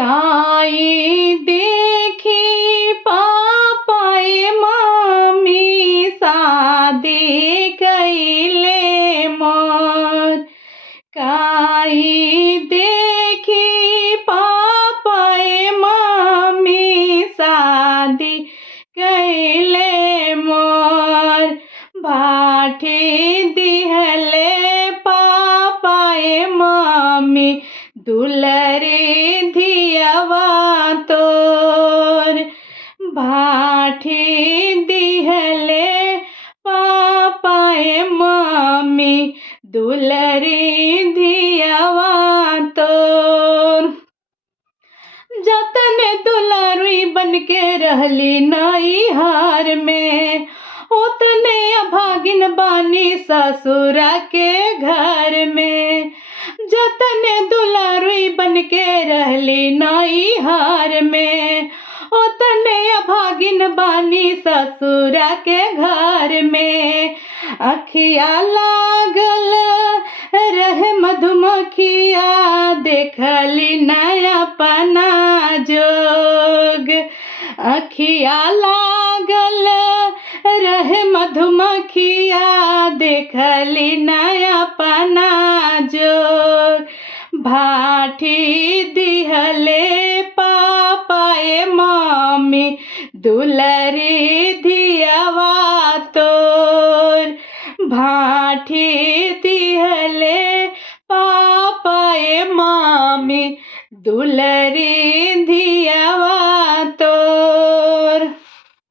काई देखी पापाए मम्मी शादी कैले मोर। काई देखी पापाए मम्मी शादी कैले मोर। भाठी दिहले पापाए मम्मी दुलरे धियवा तोर। भाठी दिहले पापाए मम्मी दुलरे धियवा तोर। जतन दुलारुई बन के रहली नैहर में, उतने अभागिन बानी ससुरा के घर में। जतने दुलारुई बन के रहली नैहर में, उतने अभागिन बानी ससुरा के घर में। अखिया लागल रहे मधुमक्खिया, देखली नया पना जोग। अखिया लागल रहे मधुमक्खिया, देखली नया पना जोग। भाठी दिहले पापाए मम्मी दुलरी धियवा तोर। भाठी दिहले पापाए मम्मी दुलरी